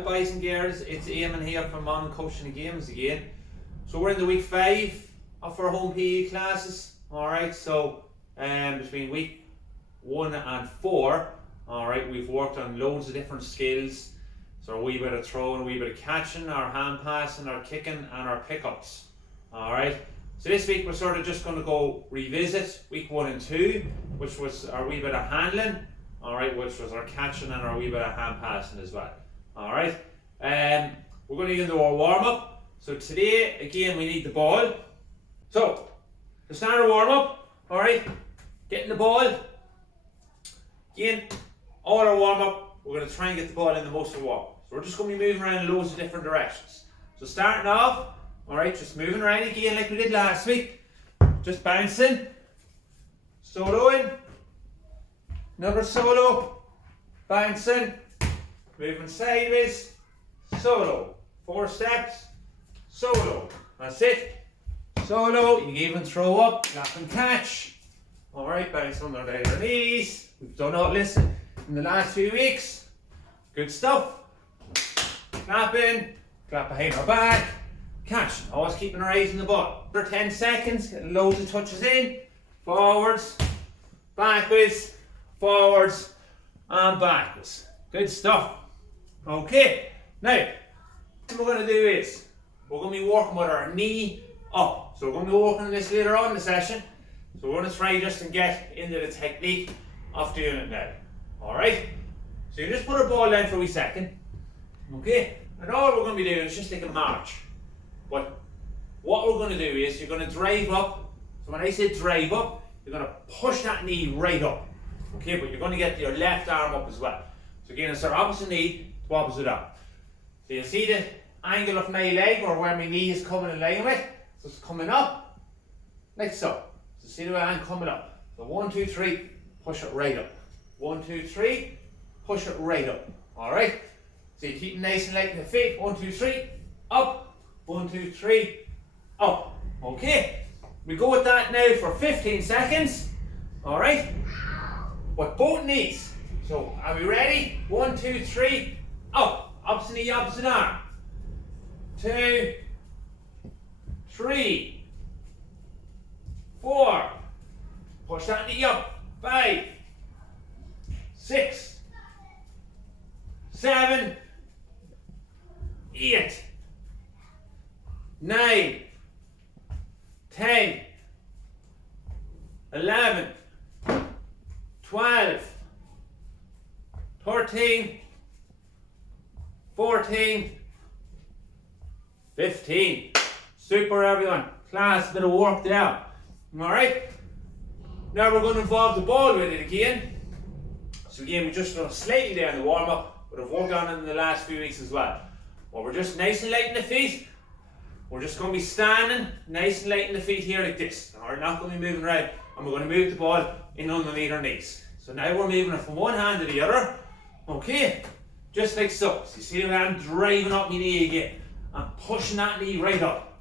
Hi boys and girls, it's Eamon here from Monaghan Coaching Games again. So we're in the week 5 of our home PE classes. Alright, so between week 1 and 4, alright, we've worked on loads of different skills. So a wee bit of throwing, a wee bit of catching, our hand passing, our kicking and our pickups. Alright, so this week we're sort of just going to go revisit week 1 and 2, which was our wee bit of handling, alright, which was our catching and our wee bit of hand passing as well. Alright, we're going to get into our warm up. So today, again, we need the ball. So, to start our warm up, alright, getting the ball. Again, all our warm up, we're going to try and get the ball in the most of the warm up. So we're just going to be moving around in loads of different directions. So starting off, alright, just moving around again like we did last week. Just bouncing, soloing, another solo, bouncing, moving sideways, solo, 4 steps, solo, that's it, solo. You can even throw up, clap and catch. Alright, bounce under the knees. We've done all this in the last few weeks. Good stuff. Clapping, clap behind our back, catching, always keeping our eyes on the ball. For 10 seconds, getting loads of touches in, forwards, backwards, forwards and backwards. Good stuff. Okay, now what we're going to do is we're going to be working with our knee up. So we're going to be working on this later on in the session. So we're going to try just and get into the technique of doing it now. Alright, so you just put a ball down for a wee second. Okay, and all we're going to be doing is just like a march. But what we're going to do is you're going to drive up. So when I say drive up, you're going to push that knee right up. Okay, but you're going to get your left arm up as well. So again, it's our opposite knee to opposite arm. So you see the angle of my leg, or where my knee is coming in line with. So it's coming up, like so. So see the way I'm coming up. So 1, 2, 3, push it right up. 1, 2, 3, push it right up. Alright? So you keep nice and light in the feet. 1, 2, 3, up. 1, 2, 3, up. Okay. We go with that now for 15 seconds. Alright? With both knees. So are we ready? 1, 2, 3, up. Opposite knee, opposite arm. 2, 3, 4. Push that knee up. 5, 6, 7, 8, 9, 10, 11, 12, 13, 14, 15. Super, everyone. Class, bit of work there. Alright? Now we're going to involve the ball with it again. So again, we just done slightly there in the warm up, but I've worked on it in the last few weeks as well. But we're just nice and light in the feet. We're just going to be standing nice and light in the feet here like this. We're not going to be moving around, and we're going to move the ball in underneath our knees. So now we're moving it from one hand to the other. Okay? Just like so. So you see the way I'm driving up my knee again. I'm pushing that knee right up.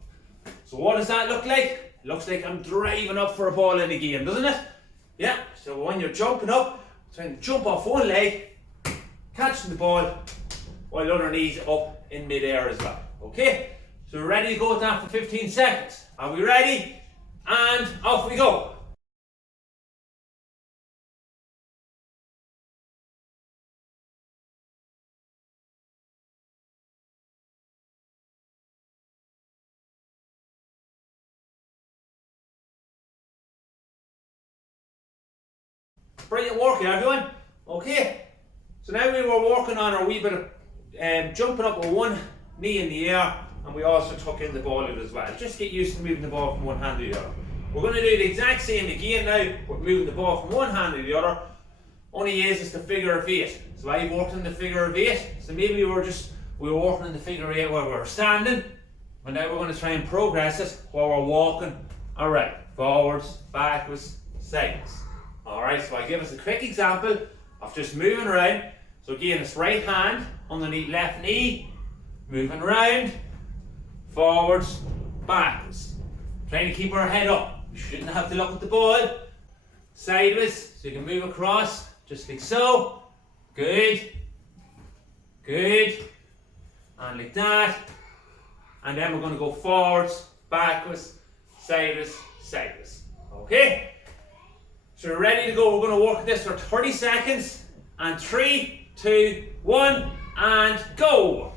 So what does that look like? It looks like I'm driving up for a ball in the game, doesn't it? Yeah. So when you're jumping up, trying to jump off one leg, catching the ball, while the other knee's up in mid-air as well. Okay? So we're ready to go with that for 15 seconds. Are we ready? And off we go. Brilliant work here, everyone. Okay, so now we were working on our wee bit of jumping up with one knee in the air, and we also tuck in the ball in as well. Just get used to moving the ball from one hand to the other. We're going to do the exact same again now, but moving the ball from one hand to the other. Only is it's the figure of 8. So I've worked in the figure of 8. So maybe we were working in the figure of 8 where we were standing, but now we're going to try and progress it while we're walking. Alright, forwards, backwards, sideways. Alright, so I give us a quick example of just moving around. So again, it's right hand underneath left knee, moving around, forwards, backwards. Trying to keep our head up. We shouldn't have to look at the ball. Sideways, so you can move across, just like so. Good. Good. and like that. And then we're going to go forwards, backwards, sideways, sideways. Okay? So we're ready to go. We're going to work this for 30 seconds. And 3, 2, 1, and go!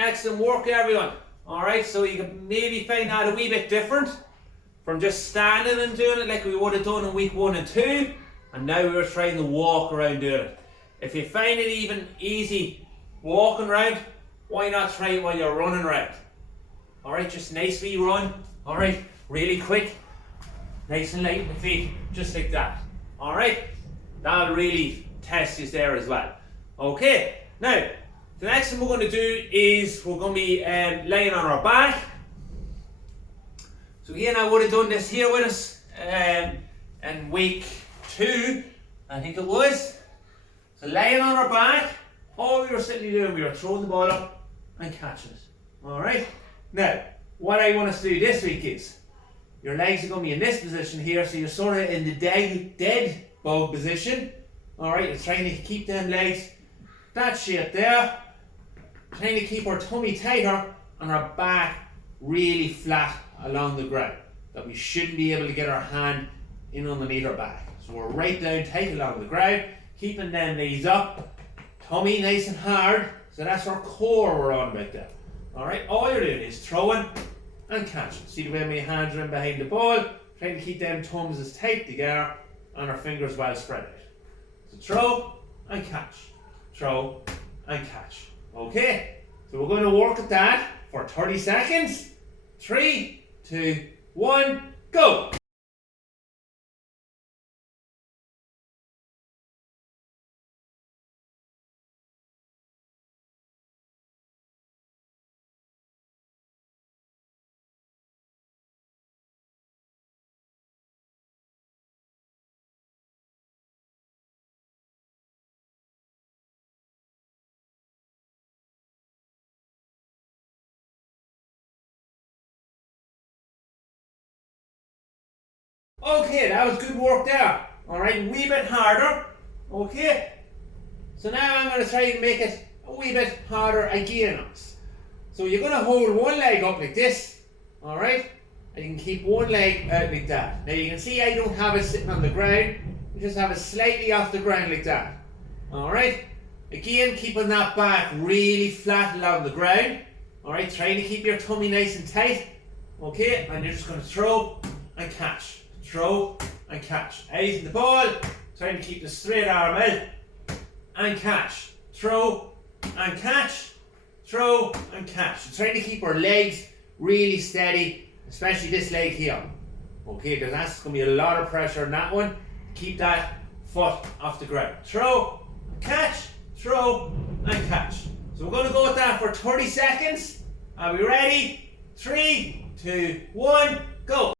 Excellent work, everyone. Alright, so you can maybe find that a wee bit different from just standing and doing it like we would have done in week 1 and 2, and now we're trying to walk around doing it. If you find it even easy walking around, why not try it while you're running around? Alright, just nice wee run. Alright, really quick, nice and light in the feet, just like that. Alright, that'll really test you there as well. Okay, now the next thing we're going to do is we're going to be laying on our back. So again, I would have done this here with us in week 2, I think it was. So laying on our back, all we were simply doing, we were throwing the ball up and catching it. Alright? Now, what I want us to do this week is, your legs are going to be in this position here, so you're sort of in the dead bug position. Alright, you're trying to keep them legs that shape there. Trying to keep our tummy tighter and our back really flat along the ground. That we shouldn't be able to get our hand in underneath our back. So we're right down tight along the ground, keeping them knees up, tummy nice and hard. So that's our core we're on about there. Alright, all you're doing is throwing and catching. See the way my hands are in behind the ball, trying to keep them thumbs as tight together and our fingers well spread out. So throw and catch. Throw and catch. Okay, so we're going to work at that for 30 seconds. 3, 2, 1, go! Okay, that was good work there. Alright, wee bit harder. Okay, so now I'm going to try and make it a wee bit harder again. So you're going to hold one leg up like this. Alright, and you can keep one leg out like that. Now you can see I don't have it sitting on the ground. I just have it slightly off the ground like that. Alright, again keeping that back really flat along the ground. Alright, trying to keep your tummy nice and tight. Okay, and you're just going to throw and catch. Throw and catch. Eyes in the ball, trying to keep the straight arm out and catch. Throw and catch. Throw and catch. So trying to keep our legs really steady, especially this leg here. Okay, because that's going to be a lot of pressure on that one. Keep that foot off the ground. Throw, catch, throw and catch. So we're going to go with that for 30 seconds. Are we ready? 3, 2, 1, go!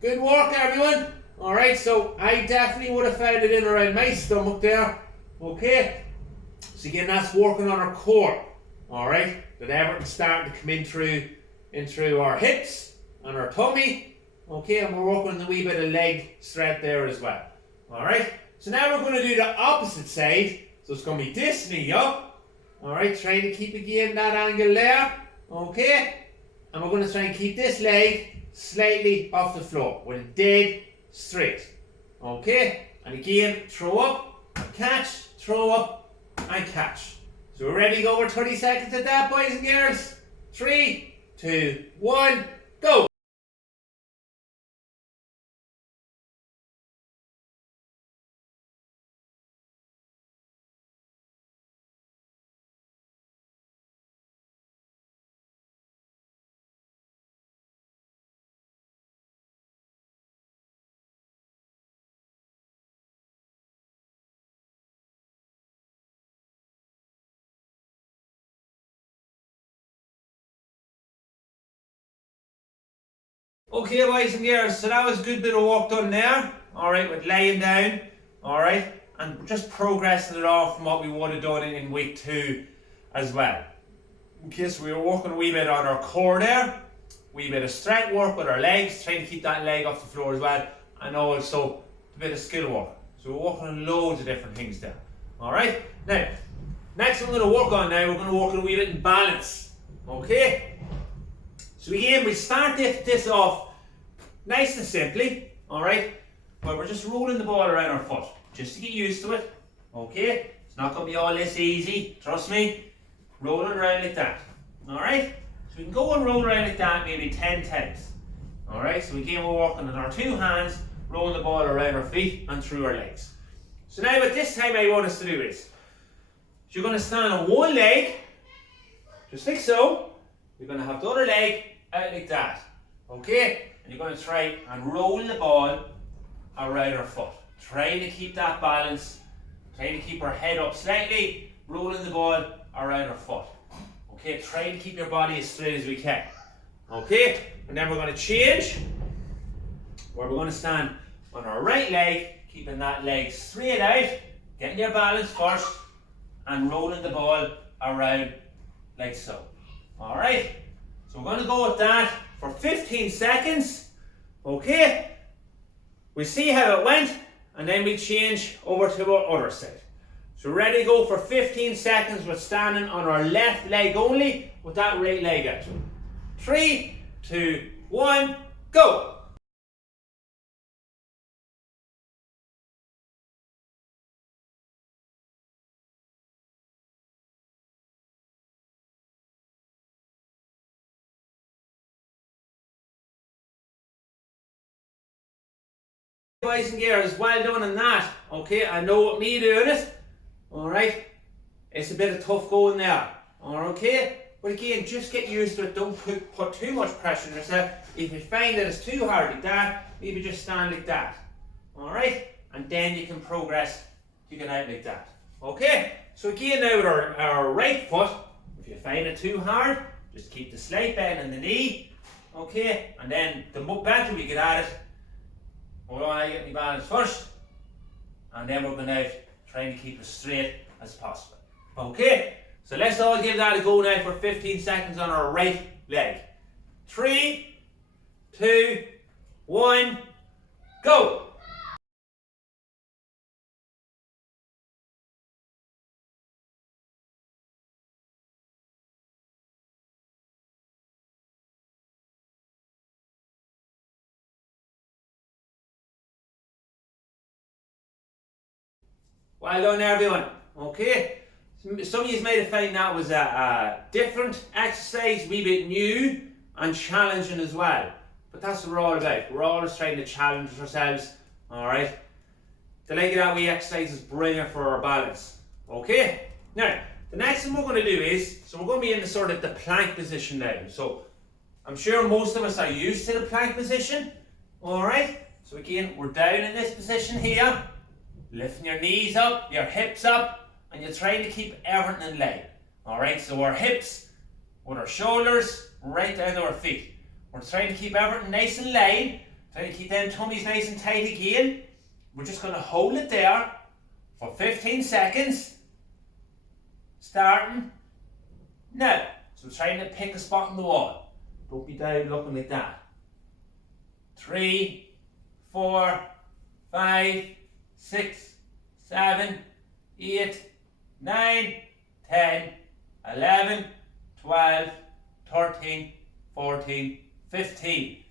Good work, everyone. Alright, so I definitely would have found it in around my stomach there. Okay, so again, that's working on our core. Alright, that everything's starting to come in through our hips and our tummy. Okay, and we're working on the wee bit of leg strength there as well. Alright, so now we're going to do the opposite side. So it's going to be this knee up. Alright, trying to keep again that angle there. Okay, and we're going to try and keep this leg slightly off the floor with it dead straight. Okay, and again, throw up and catch, throw up and catch. So we're ready to go for 30 seconds at that, boys and girls. 3, 2, 1, go. Okay, boys and girls, so that was a good bit of work done there. Alright, with laying down. Alright, and just progressing it off from what we would have done in week 2 as well. Okay, so we were working a wee bit on our core there. Wee bit of strength work with our legs, trying to keep that leg off the floor as well. And also a bit of skill work. So we're working on loads of different things there. Alright, now, next I'm going to work on now, we're going to work on a wee bit in balance. Okay? So again, we start this off nice and simply, alright? Where we're just rolling the ball around our foot, just to get used to it, okay? It's not going to be all this easy, trust me. Rolling around like that, alright? So we can go and roll around like that maybe 10 times, alright? So again, we're working on our 2 hands, rolling the ball around our feet and through our legs. So now what this time I want us to do is, you're going to stand on one leg, just like so. You're going to have the other leg out like that, okay? And you're going to try and roll the ball around our foot. Trying to keep that balance, trying to keep our head up slightly, rolling the ball around our foot. Okay, try to keep your body as straight as we can. Okay, and then we're going to change, where we're going to stand on our right leg, keeping that leg straight out, getting your balance first, and rolling the ball around like so. Alright, so we're going to go with that for 15 seconds. Okay, we see how it went, and then we change over to our other side. So ready to go for 15 seconds with standing on our left leg only, with that right leg out. 3, 2, 1, go! Boys and girls, well done on that. Okay, I know what me doing it. Alright, it's a bit of tough going there. Okay, but again, just get used to it. Don't put too much pressure on yourself. If you find that it's too hard like that, maybe just stand like that. Alright, and then you can progress to get out like that. Okay, so again now with our right foot, if you find it too hard, just keep the slight bend in the knee. Okay, and then the better we get at it, hold on, I get my balance first, and then we're going out trying to keep as straight as possible. Okay, so let's all give that a go now for 15 seconds on our right leg. 3, 2, 1, go! Well done everyone, okay? Some of you might have found that was a different exercise, a wee bit new and challenging as well. But that's what we're all about. We're always trying to challenge ourselves, alright? The leg of that wee exercise is brilliant for our balance, okay? Now, the next thing we're going to do is, so we're going to be in the sort of the plank position now. So, I'm sure most of us are used to the plank position, alright? So again, we're down in this position here. Lifting your knees up, your hips up, and you're trying to keep everything in line. Alright, so our hips with our shoulders right down to our feet. We're trying to keep everything nice and line, trying to keep them tummies nice and tight again. We're just going to hold it there for 15 seconds. Starting now. So trying to pick a spot on the wall. Don't be down looking like that. 3, 4, 5, 6, 7, 8, 9, 10, 11, 12, 13, 14, 15.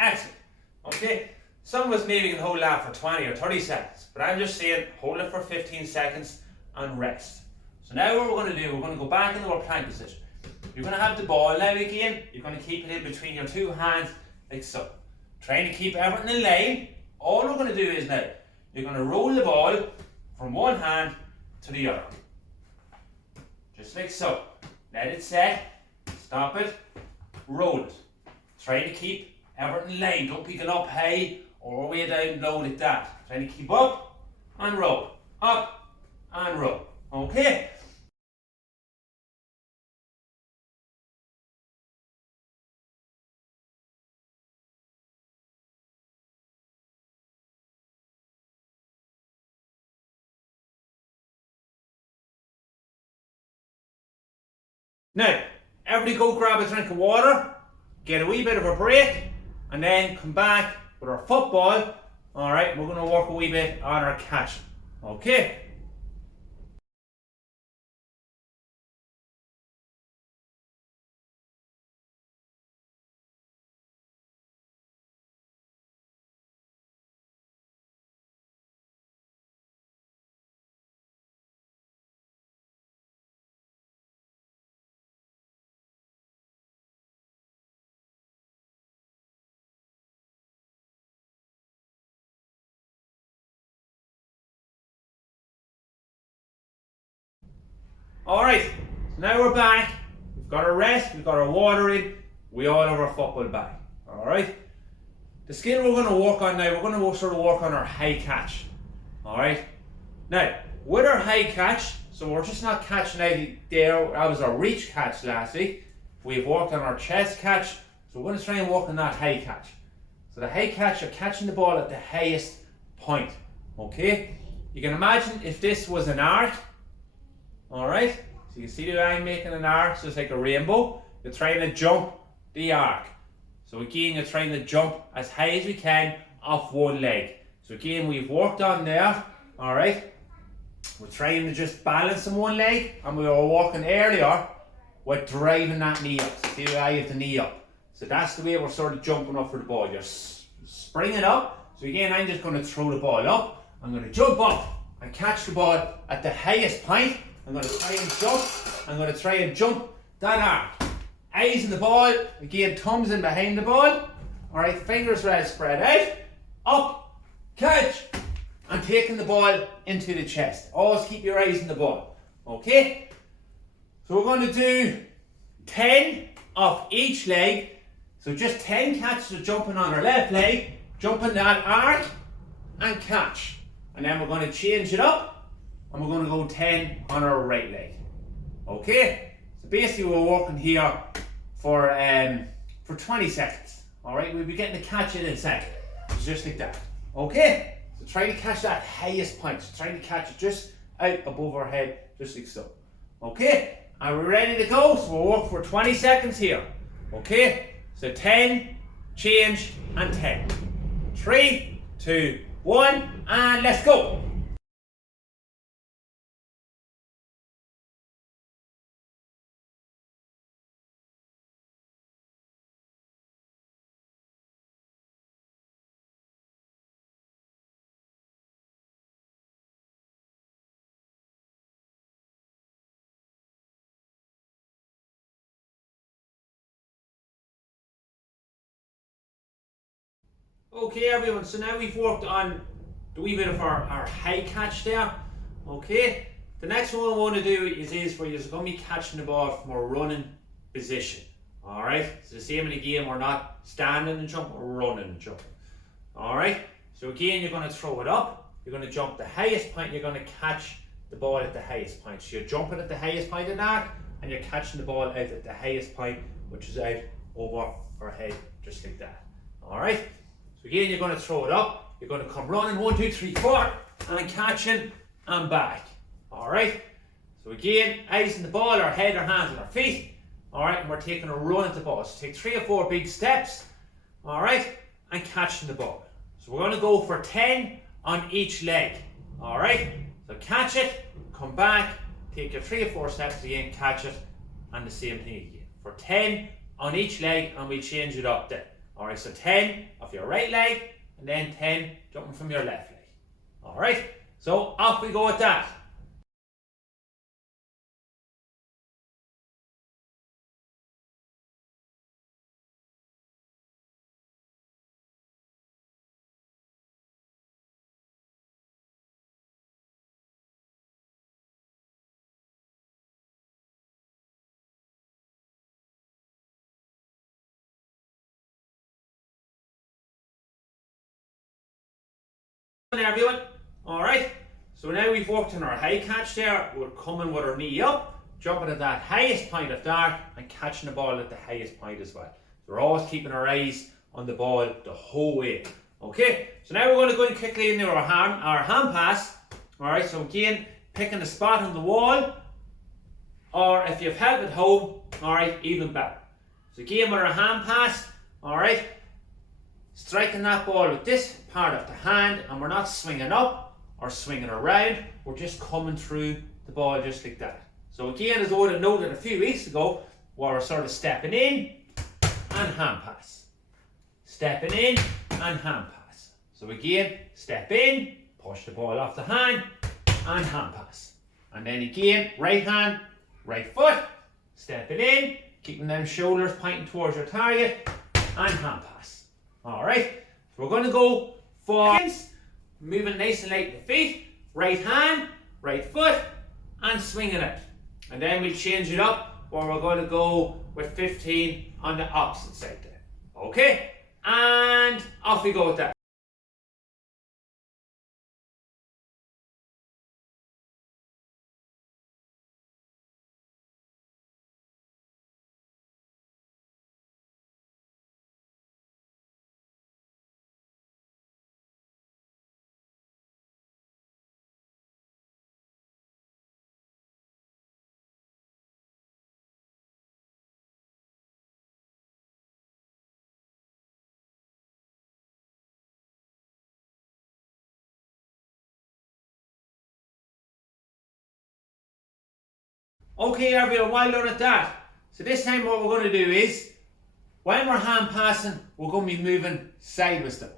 Excellent. Okay, some of us maybe can hold that for 20 or 30 seconds, but I'm just saying hold it for 15 seconds and rest. So So now what we're going to do, we're going to go back into our plank position. You're going to have the ball now again. You're going to keep it in between your two hands like so. Trying to keep everything in line. All we're going to do is now, you're going to roll the ball from one hand to the other. Just like so. Let it set. Stop it. Roll it. Try to keep everything in line. Don't pick it up high or way down low like that. Try to keep up and roll. Up and roll. Okay? Now, everybody go grab a drink of water, get a wee bit of a break, and then come back with our football. Alright, we're going to work a wee bit on our catching. Okay? Alright, so now we're back. We've got our rest, we've got our water in, we all have our football back. Alright? The skill we're going to work on now, we're going to sort of work on our high catch. Alright? Now, with our high catch, so we're just not catching out there, that was our reach catch last week. We've worked on our chest catch, so we're going to try and work on that high catch. So the high catch, you're catching the ball at the highest point. Okay? You can imagine if this was an arc. Alright, so you can see the way I'm making an arc, so it's like a rainbow. You're trying to jump the arc. So again, you're trying to jump as high as we can off one leg. So again, we've worked on there, alright. We're trying to just balance on one leg, and we were walking earlier with driving that knee up. So see the way I have the knee up. So that's the way we're sort of jumping up for the ball. You're springing up. So again, I'm just going to throw the ball up. I'm going to jump up and catch the ball at the highest point. I'm going to try and jump. I'm going to try and jump that arc. Eyes in the ball. Again, thumbs in behind the ball. Alright, fingers well spread out. Up, catch, and taking the ball into the chest. Always keep your eyes in the ball. Okay? So we're going to do 10 off each leg. So just 10 catches of jumping on our left leg, jumping that arc, and catch. And then we're going to change it up. And we're going to go 10 on our right leg. Okay? So basically we're working here for 20 seconds. Alright? We'll be getting the catch in a second. It's just like that. Okay? So try to catch that highest point. So try to catch it just out above our head, just like so. Okay? Are we ready to go? So we'll work for 20 seconds here. Okay? So 10, change, and 10. 3, 2, 1, and let's go. Okay everyone, so now we've worked on the wee bit of our high catch there. Okay, the next one I want to do is where you're going to be catching the ball from a running position. Alright, so the same in the game, we're not standing and jumping, we're running and jumping. Alright, so again you're going to throw it up, you're going to jump the highest point, you're going to catch the ball at the highest point. So you're jumping at the highest point in that, and you're catching the ball out at the highest point, which is out over our head, just like that. Alright? So again, you're going to throw it up, you're going to come running, 1, 2, 3, 4, and catching, and back. Alright? So again, eyes on the ball, our head, our hands, and our feet. Alright, and we're taking a run at the ball. So take 3 or 4 big steps, alright, and catching the ball. So we're going to go for 10 on each leg. Alright? So catch it, come back, take your 3 or 4 steps again, catch it, and the same thing again. For 10 on each leg, and we'll change it up then. Alright, so 10 of your right leg, and then 10 jumping from your left leg. Alright, so off we go with that. Everyone, alright, so now we've worked on our high catch there. We're coming with our knee up, jumping at that highest point of dart and catching the ball at the highest point as well. So we're always keeping our eyes on the ball the whole way. Okay, so now we're going to go in quickly into our hand pass. Alright, so again, picking a spot on the wall, or if you've help at home, alright, even better. So again with our hand pass, alright, striking that ball with this part of the hand, and we're not swinging up or swinging around, we're just coming through the ball just like that. So again, as I would have noted a few weeks ago, we're sort of stepping in and hand pass. Stepping in and hand pass. So again, step in, push the ball off the hand, and hand pass. And then again, right hand, right foot, stepping in, keeping them shoulders pointing towards your target, and hand pass. Alright, so we're going to go for moving nice and light the feet, right hand, right foot, and swinging it. And then we'll change it up where we're going to go with 15 on the opposite side there. Okay, and off we go with that. Okay everyone, well done at that. So this time what we're going to do is, when we're hand passing, we're going to be moving sideways though.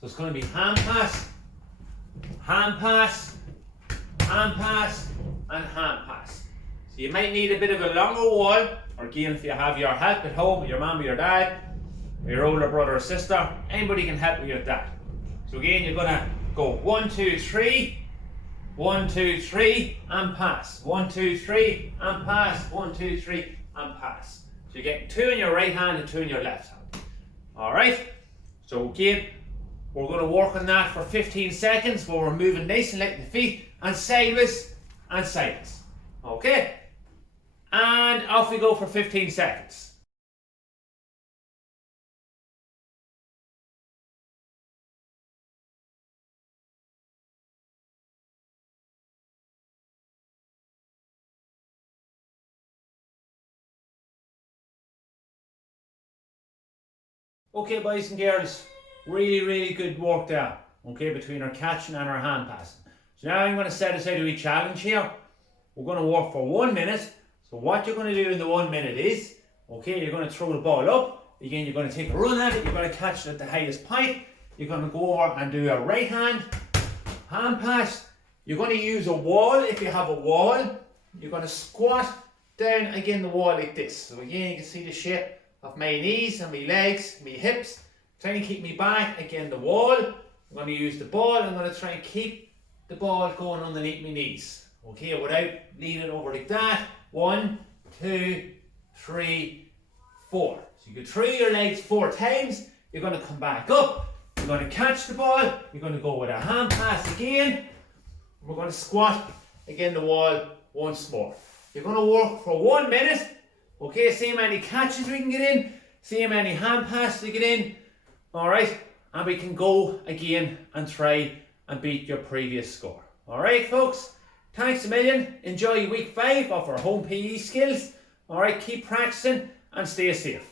So it's going to be hand pass, hand pass, hand pass, and hand pass. So you might need a bit of a longer wall, or again if you have your help at home, your mum or your dad, or your older brother or sister, anybody can help you with that. So again, you're going to go 1, 2, 3, 1, 2, 3, and pass. 1, 2, 3, and pass. 1, 2, 3, and pass. So you're getting 2 in your right hand and 2 in your left hand. Alright? So again, we're going to work on that for 15 seconds where we're moving nice and light the feet and sideways and sideways. Okay? And off we go for 15 seconds. Okay boys and girls, really good work there, okay, between our catching and our hand passing. So now I'm going to set aside a wee challenge here. We're going to work for 1 minute. So what you're going to do in the 1 minute is, okay, you're going to throw the ball up, again you're going to take a run at it, you're going to catch it at the highest point, you're going to go over and do a right hand pass. You're going to use a wall if you have a wall. You're going to squat down again the wall like this. So again you can see the shape of my knees and my legs, my hips, trying to keep me back again the wall. I'm going to use the ball, I'm going to try and keep the ball going underneath my knees, okay, without leaning over like that. 1, 2, 3, 4. So you go through your legs 4 times, you're going to come back up, you're going to catch the ball, you're going to go with a hand pass again, we're going to squat again the wall once more. You're going to work for 1 minute. Okay, see how many catches we can get in, see how many hand passes we get in, alright, and we can go again and try and beat your previous score. Alright folks, thanks a million, enjoy week 5 of our home PE skills, alright, keep practicing and stay safe.